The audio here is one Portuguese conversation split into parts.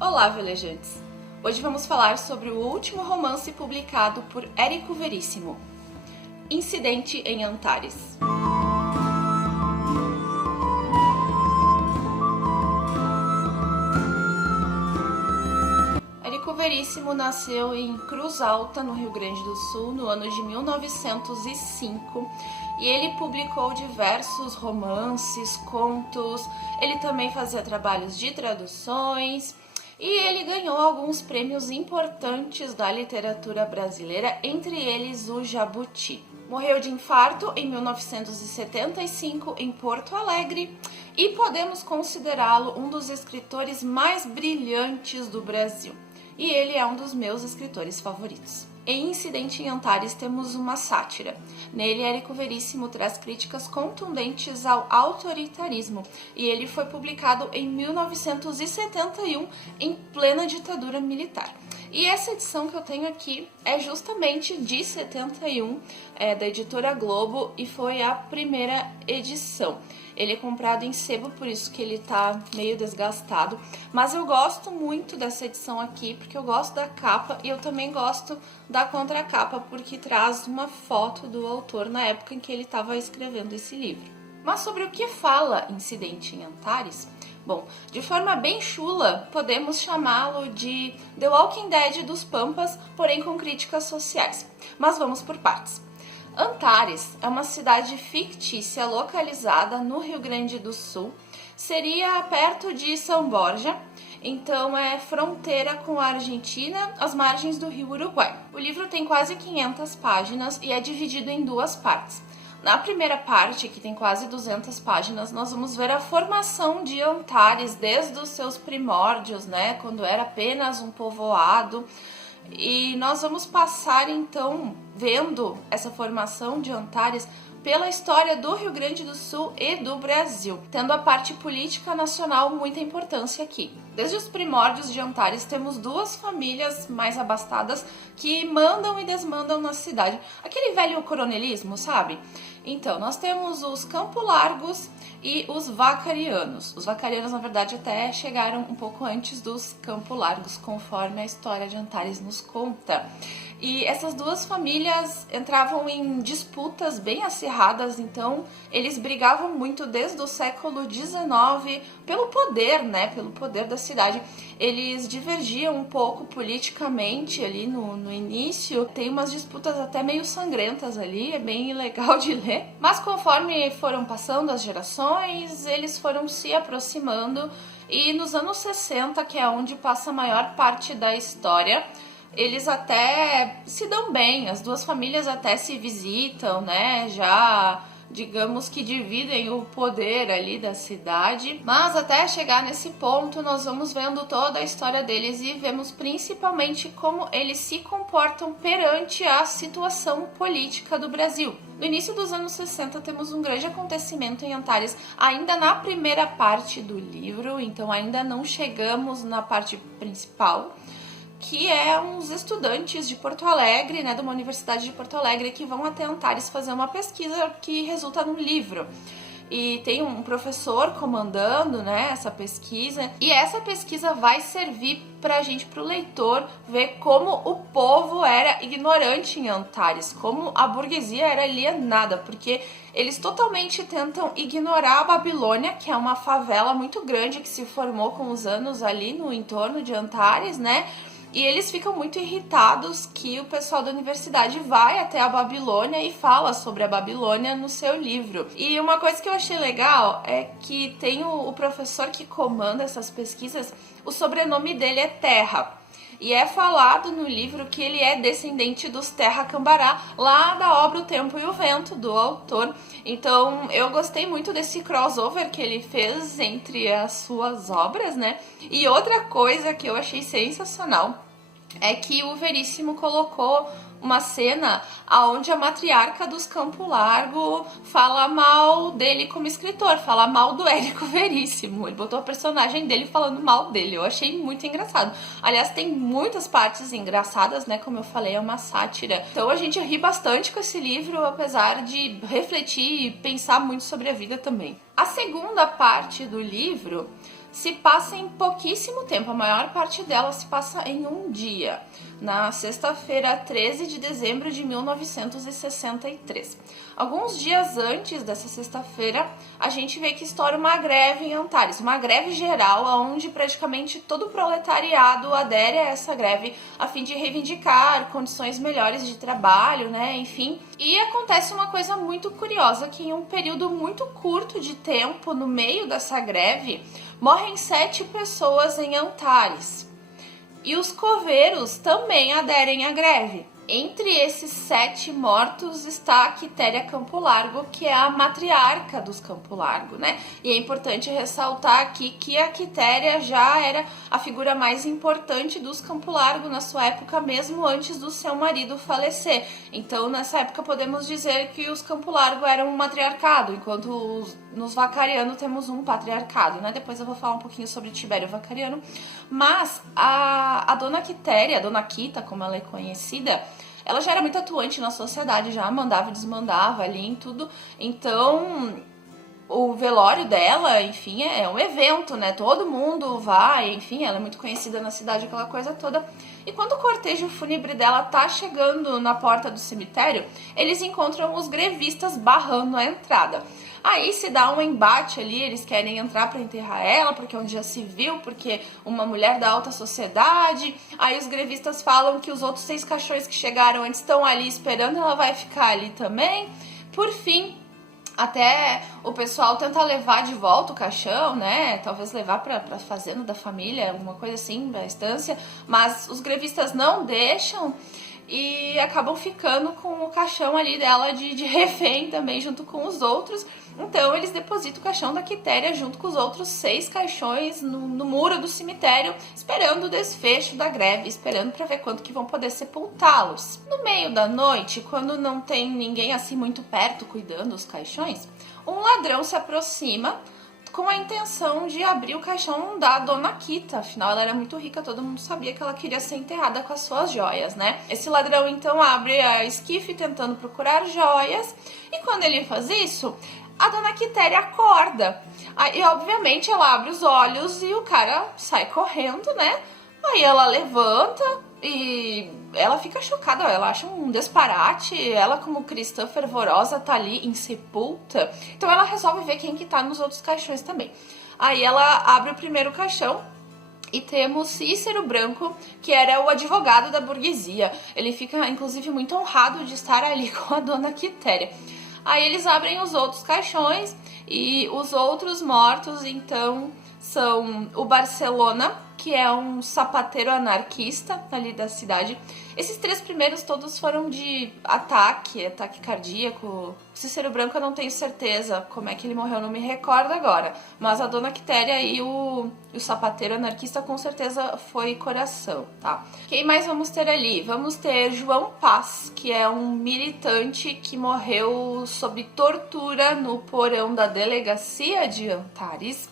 Olá, velejantes! Hoje vamos falar sobre o último romance publicado por Érico Veríssimo, Incidente em Antares. Érico Veríssimo nasceu em Cruz Alta, no Rio Grande do Sul, no ano de 1905, e ele publicou diversos romances, contos. Ele também fazia trabalhos de traduções e ele ganhou alguns prêmios importantes da literatura brasileira, entre eles o Jabuti. Morreu de infarto em 1975 em Porto Alegre e podemos considerá-lo um dos escritores mais brilhantes do Brasil. E ele é um dos meus escritores favoritos. Em Incidente em Antares temos uma sátira. Nele, Érico Veríssimo traz críticas contundentes ao autoritarismo e ele foi publicado em 1971, em plena ditadura militar. E essa edição que eu tenho aqui é justamente de 71, da editora Globo, e foi a primeira edição. Ele é comprado em sebo, por isso que ele tá meio desgastado, mas eu gosto muito dessa edição aqui, porque eu gosto da capa e eu também gosto da contracapa, porque traz uma foto do autor na época em que ele estava escrevendo esse livro. Mas sobre o que fala Incidente em Antares? Bom, de forma bem chula, podemos chamá-lo de The Walking Dead dos Pampas, porém com críticas sociais. Mas vamos por partes. Antares é uma cidade fictícia localizada no Rio Grande do Sul, seria perto de São Borja, então é fronteira com a Argentina, às margens do rio Uruguai. O livro tem quase 500 páginas e é dividido em duas partes. Na primeira parte, que tem quase 200 páginas, nós vamos ver a formação de Antares desde os seus primórdios, quando era apenas um povoado. E nós vamos passar então vendo essa formação de Antares pela história do Rio Grande do Sul e do Brasil, tendo a parte política nacional muita importância aqui. Desde os primórdios de Antares temos duas famílias mais abastadas que mandam e desmandam na cidade. Aquele velho coronelismo, sabe? Então, nós temos os Campo Largos e os Vacarianos. Os Vacarianos, na verdade, até chegaram um pouco antes dos Campo Largos, conforme a história de Antares nos conta. E essas duas famílias entravam em disputas bem acirradas, então eles brigavam muito desde o século XIX pelo poder, pelo poder da cidade. Eles divergiam um pouco politicamente ali no início, tem umas disputas até meio sangrentas ali, é bem legal de ler. Mas conforme foram passando as gerações, eles foram se aproximando e nos anos 60, que é onde passa a maior parte da história, eles até se dão bem, as duas famílias até se visitam, já digamos que dividem o poder ali da cidade, mas até chegar nesse ponto nós vamos vendo toda a história deles e vemos principalmente como eles se comportam perante a situação política do Brasil. No início dos anos 60 temos um grande acontecimento em Antares, ainda na primeira parte do livro, então ainda não chegamos na parte principal, que é uns estudantes de Porto Alegre, de uma universidade de Porto Alegre, que vão até Antares fazer uma pesquisa que resulta num livro. E tem um professor comandando, essa pesquisa, e essa pesquisa vai servir pra gente, pro leitor, ver como o povo era ignorante em Antares, como a burguesia era alienada, porque eles totalmente tentam ignorar a Babilônia, que é uma favela muito grande que se formou com os anos ali no entorno de Antares, e eles ficam muito irritados que o pessoal da universidade vai até a Babilônia e fala sobre a Babilônia no seu livro. E uma coisa que eu achei legal é que tem o professor que comanda essas pesquisas, o sobrenome dele é Terra. E é falado no livro que ele é descendente dos Terra Cambará, lá da obra O Tempo e o Vento, do autor. Então, eu gostei muito desse crossover que ele fez entre as suas obras, E outra coisa que eu achei sensacional é que o Veríssimo colocou uma cena onde a matriarca dos Campo Largo fala mal dele como escritor, fala mal do Érico Veríssimo. Ele botou a personagem dele falando mal dele. Eu achei muito engraçado. Aliás, tem muitas partes engraçadas, como eu falei, é uma sátira. Então a gente ri bastante com esse livro, apesar de refletir e pensar muito sobre a vida também. A segunda parte do livro se passa em pouquíssimo tempo, a maior parte dela se passa em um dia, na sexta-feira, 13 de dezembro de 1963. Alguns dias antes dessa sexta-feira, a gente vê que estoura uma greve em Antares, uma greve geral, onde praticamente todo o proletariado adere a essa greve a fim de reivindicar condições melhores de trabalho, né, enfim. E acontece uma coisa muito curiosa, que em um período muito curto de tempo, no meio dessa greve, morrem 7 pessoas em Antares. E os coveiros também aderem à greve. Entre esses 7 mortos está a Quitéria Campo Largo, que é a matriarca dos Campo Largo, né? E é importante ressaltar aqui que a Quitéria já era a figura mais importante dos Campo Largo na sua época, mesmo antes do seu marido falecer. Então, nessa época, podemos dizer que os Campo Largo eram um matriarcado, enquanto nos Vacariano temos um patriarcado, né? Depois eu vou falar um pouquinho sobre Tibério Vacariano. Mas a dona Quitéria, a dona Quita, como ela é conhecida, ela já era muito atuante na sociedade, já mandava e desmandava ali em tudo. Então, o velório dela, enfim, é um evento, né? Todo mundo vai, enfim, ela é muito conhecida na cidade, aquela coisa toda. E quando o cortejo fúnebre dela tá chegando na porta do cemitério, eles encontram os grevistas barrando a entrada. Aí se dá um embate ali, eles querem entrar para enterrar ela, porque é um dia civil, porque uma mulher da alta sociedade. Aí os grevistas falam que os outros 6 caixões que chegaram antes estão ali esperando, ela vai ficar ali também. Por fim, até o pessoal tenta levar de volta o caixão, né? Talvez levar para a fazenda da família, alguma coisa assim, da estância. Mas os grevistas não deixam e acabam ficando com o caixão ali dela de refém também, junto com os outros. Então eles depositam o caixão da Quitéria junto com os outros 6 caixões no muro do cemitério, esperando o desfecho da greve, esperando para ver quando que vão poder sepultá-los. No meio da noite, quando não tem ninguém assim muito perto cuidando dos caixões, um ladrão se aproxima com a intenção de abrir o caixão da dona Quita. Afinal, ela era muito rica, todo mundo sabia que ela queria ser enterrada com as suas joias, né? Esse ladrão, então, abre a esquife tentando procurar joias, e quando ele faz isso, a dona Quitéria acorda. Aí, obviamente, ela abre os olhos e o cara sai correndo, né? Aí ela levanta e ela fica chocada, ela acha um disparate, ela como cristã fervorosa tá ali insepulta, então ela resolve ver quem que tá nos outros caixões também. Aí ela abre o primeiro caixão e temos Cícero Branco, que era o advogado da burguesia. Ele fica, inclusive, muito honrado de estar ali com a dona Quitéria. Aí eles abrem os outros caixões e os outros mortos, então, são o Barcelona, que é um sapateiro anarquista ali da cidade. Esses 3 primeiros todos foram de ataque cardíaco. Cícero Branco eu não tenho certeza como é que ele morreu, não me recordo agora. Mas a dona Quitéria e o sapateiro anarquista com certeza foi coração, tá? Quem mais vamos ter ali? Vamos ter João Paz, que é um militante que morreu sob tortura no porão da delegacia de Antares.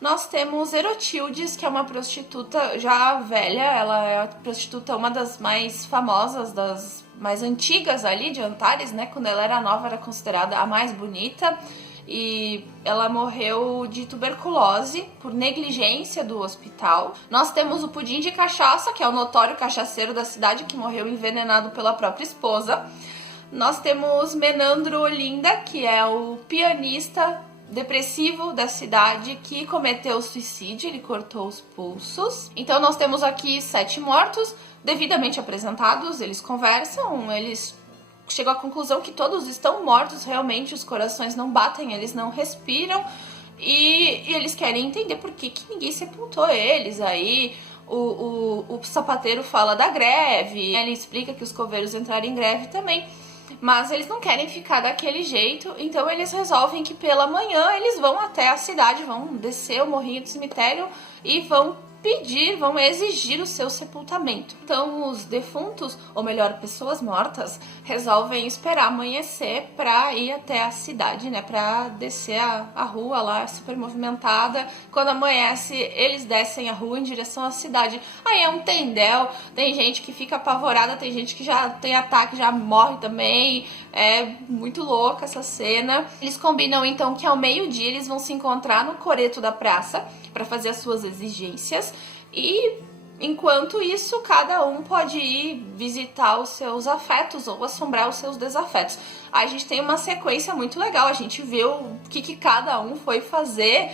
Nós temos Herotildes, que é uma prostituta já velha, ela é a prostituta, uma das mais famosas, das mais antigas ali de Antares, né? Quando ela era nova, era considerada a mais bonita. E ela morreu de tuberculose por negligência do hospital. Nós temos o Pudim de Cachaça, que é o notório cachaceiro da cidade, que morreu envenenado pela própria esposa. Nós temos Menandro Olinda, que é o pianista depressivo da cidade que cometeu suicídio, ele cortou os pulsos. Então nós temos aqui 7 mortos, devidamente apresentados, eles conversam, eles chegam à conclusão que todos estão mortos, realmente os corações não batem, eles não respiram, e eles querem entender por que ninguém sepultou eles. Aí o sapateiro fala da greve, ele explica que os coveiros entraram em greve também, mas eles não querem ficar daquele jeito, então eles resolvem que pela manhã eles vão até a cidade, vão descer o morrinho do cemitério e vão pedir, vão exigir o seu sepultamento. Então os defuntos, ou melhor, pessoas mortas, resolvem esperar amanhecer para ir até a cidade, né, para descer a rua lá, super movimentada. Quando amanhece, eles descem a rua em direção à cidade. Aí é um tendel, tem gente que fica apavorada, tem gente que já tem ataque, já morre também. É muito louca essa cena. Eles combinam então que ao meio-dia eles vão se encontrar no coreto da praça para fazer as suas exigências, e enquanto isso cada um pode ir visitar os seus afetos ou assombrar os seus desafetos. A gente tem uma sequência muito legal, a gente vê o que cada um foi fazer,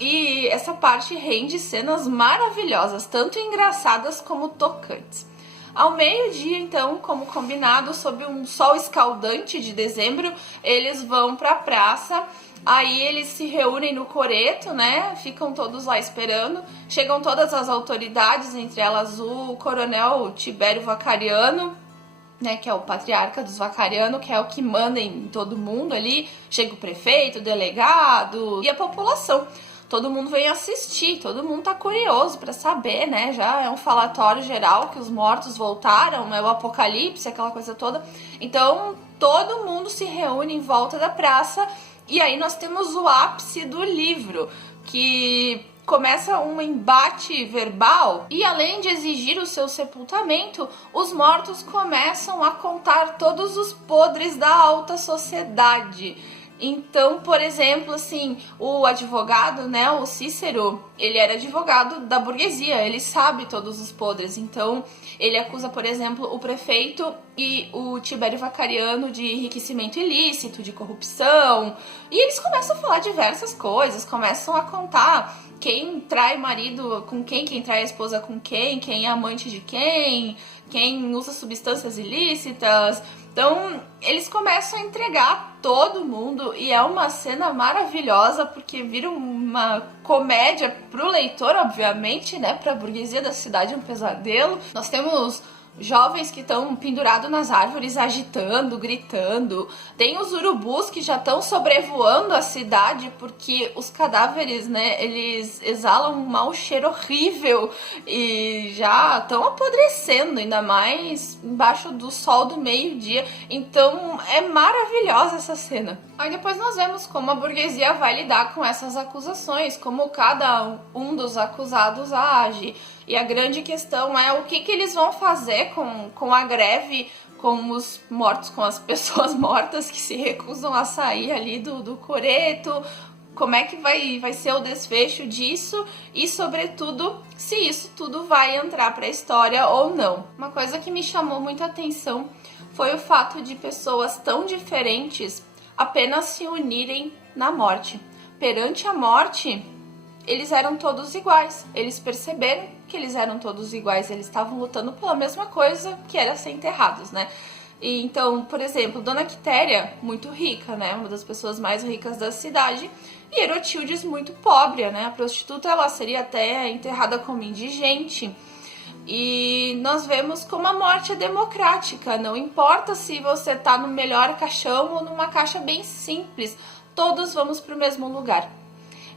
e essa parte rende cenas maravilhosas, tanto engraçadas como tocantes. Ao meio-dia, então, como combinado, sob um sol escaldante de dezembro, eles vão para a praça. Aí eles se reúnem no coreto, né? Ficam todos lá esperando. Chegam todas as autoridades, entre elas o coronel Tibério Vacariano, né? Que é o patriarca dos Vacariano, que é o que manda em todo mundo ali. Chega o prefeito, o delegado e a população. Todo mundo vem assistir, todo mundo tá curioso pra saber, né? Já é um falatório geral que os mortos voltaram, é o apocalipse, aquela coisa toda. Então, todo mundo se reúne em volta da praça. E aí nós temos o ápice do livro, que começa um embate verbal, e além de exigir o seu sepultamento, os mortos começam a contar todos os podres da alta sociedade. Então, por exemplo, assim, o advogado, né, o Cícero, ele era advogado da burguesia, ele sabe todos os podres. Então, ele acusa, por exemplo, o prefeito e o Tibério Vacariano de enriquecimento ilícito, de corrupção. E eles começam a falar diversas coisas, começam a contar quem trai marido com quem trai a esposa com quem é amante de quem usa substâncias ilícitas. Então, eles começam a entregar todo mundo, e é uma cena maravilhosa, porque vira uma comédia pro leitor, obviamente, né? Pra burguesia da cidade é um pesadelo. Nós temos jovens que estão pendurados nas árvores, agitando, gritando. Tem os urubus que já estão sobrevoando a cidade, porque os cadáveres, né, eles exalam um mau cheiro horrível e já estão apodrecendo, ainda mais embaixo do sol do meio-dia. Então é maravilhosa essa cena. Aí depois nós vemos como a burguesia vai lidar com essas acusações, como cada um dos acusados age. E a grande questão é o que eles vão fazer com a greve, com os mortos, com as pessoas mortas que se recusam a sair ali do coreto. Como é que vai ser o desfecho disso e, sobretudo, se isso tudo vai entrar para a história ou não. Uma coisa que me chamou muita atenção foi o fato de pessoas tão diferentes apenas se unirem na morte. Perante a morte, eles eram todos iguais. Eles perceberam que eles eram todos iguais. Eles estavam lutando pela mesma coisa, que era ser enterrados, né? E então, por exemplo, Dona Quitéria, muito rica, né? Uma das pessoas mais ricas da cidade. E Herotildes, muito pobre, né? A prostituta, ela seria até enterrada como indigente. E nós vemos como a morte é democrática. Não importa se você tá no melhor caixão ou numa caixa bem simples. Todos vamos para o mesmo lugar.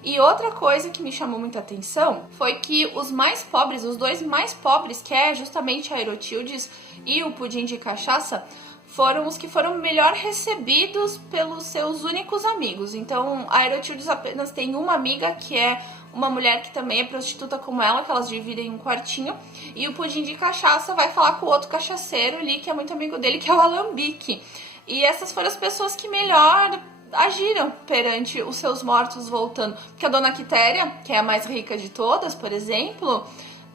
E outra coisa que me chamou muita atenção foi que os mais pobres, os dois mais pobres, que é justamente a Herotildes e o Pudim de Cachaça, foram os que foram melhor recebidos pelos seus únicos amigos. Então, a Herotildes apenas tem uma amiga, que é uma mulher que também é prostituta como ela, que elas dividem um quartinho. E o Pudim de Cachaça vai falar com o outro cachaceiro ali, que é muito amigo dele, que é o Alambique. E essas foram as pessoas que melhor agiram perante os seus mortos voltando. Porque a Dona Quitéria, que é a mais rica de todas, por exemplo,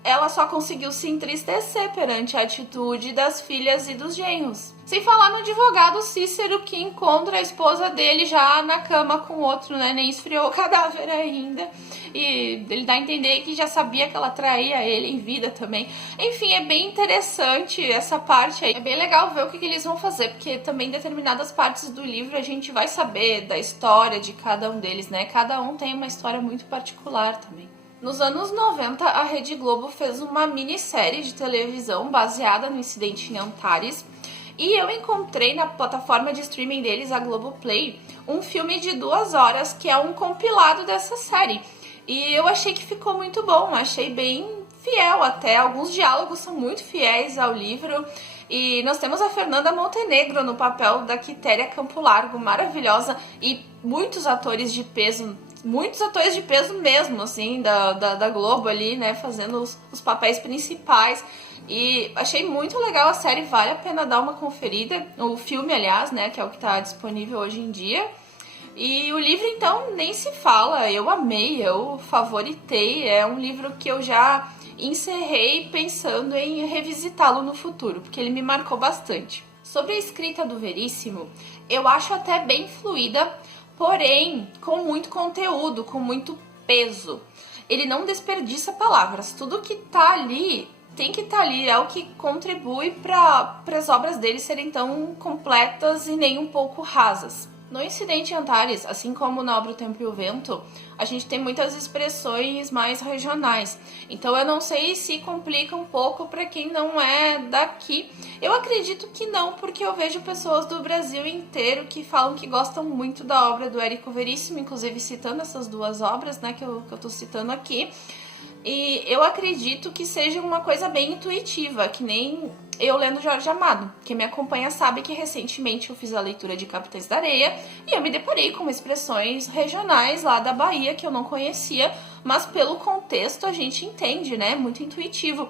ela só conseguiu se entristecer perante a atitude das filhas e dos genros. Sem falar no advogado Cícero, que encontra a esposa dele já na cama com outro, né? Nem esfriou o cadáver ainda. E ele dá a entender que já sabia que ela traía ele em vida também. Enfim, é bem interessante essa parte aí. É bem legal ver o que eles vão fazer, porque também em determinadas partes do livro a gente vai saber da história de cada um deles, né? Cada um tem uma história muito particular também. Nos anos 90, a Rede Globo fez uma minissérie de televisão baseada no incidente em Antares. E eu encontrei na plataforma de streaming deles, a Globoplay, um filme de 2 horas que é um compilado dessa série. E eu achei que ficou muito bom, achei bem fiel até. Alguns diálogos são muito fiéis ao livro. E nós temos a Fernanda Montenegro no papel da Quitéria Campo Largo, maravilhosa, e muitos atores de peso mesmo, assim, da Globo ali, né, fazendo os papéis principais. E achei muito legal a série, vale a pena dar uma conferida. O filme, aliás, né, que é o que está disponível hoje em dia. E o livro, então, nem se fala, eu amei, eu favoritei, é um livro que eu já encerrei pensando em revisitá-lo no futuro, porque ele me marcou bastante. Sobre a escrita do Veríssimo, eu acho até bem fluida, porém com muito conteúdo, com muito peso. Ele não desperdiça palavras, tudo que tá ali tem que estar ali, é o que contribui para as obras dele serem tão completas e nem um pouco rasas. No Incidente em Antares, assim como na obra O Tempo e o Vento, a gente tem muitas expressões mais regionais. Então eu não sei se complica um pouco para quem não é daqui. Eu acredito que não, porque eu vejo pessoas do Brasil inteiro que falam que gostam muito da obra do Érico Veríssimo, inclusive citando essas duas obras, né, que eu tô citando aqui. E eu acredito que seja uma coisa bem intuitiva, que nem eu lendo Jorge Amado. Quem me acompanha sabe que recentemente eu fiz a leitura de Capitães da Areia e eu me deparei com expressões regionais lá da Bahia que eu não conhecia, mas pelo contexto a gente entende, né? Muito intuitivo.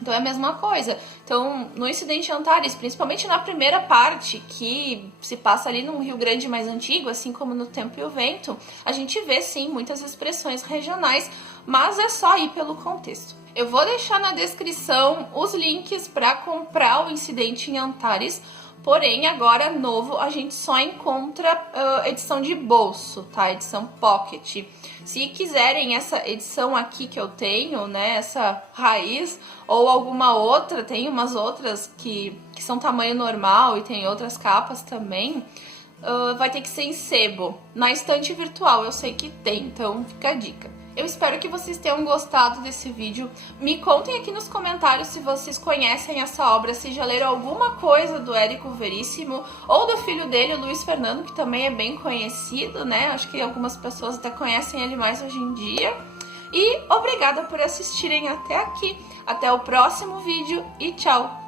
Então é a mesma coisa. Então, no Incidente em Antares, principalmente na primeira parte, que se passa ali num Rio Grande mais antigo, assim como no Tempo e o Vento, a gente vê sim muitas expressões regionais, mas é só ir pelo contexto. Eu vou deixar na descrição os links para comprar o Incidente em Antares, porém agora novo a gente só encontra edição de bolso, tá? Edição pocket. Se quiserem essa edição aqui que eu tenho, né, essa raiz, ou alguma outra, tem umas outras que são tamanho normal e tem outras capas também, vai ter que ser em sebo. Na estante virtual eu sei que tem, então fica a dica. Eu espero que vocês tenham gostado desse vídeo. Me contem aqui nos comentários se vocês conhecem essa obra, se já leram alguma coisa do Érico Veríssimo ou do filho dele, o Luiz Fernando, que também é bem conhecido, né? Acho que algumas pessoas até conhecem ele mais hoje em dia. E obrigada por assistirem até aqui. Até o próximo vídeo e tchau!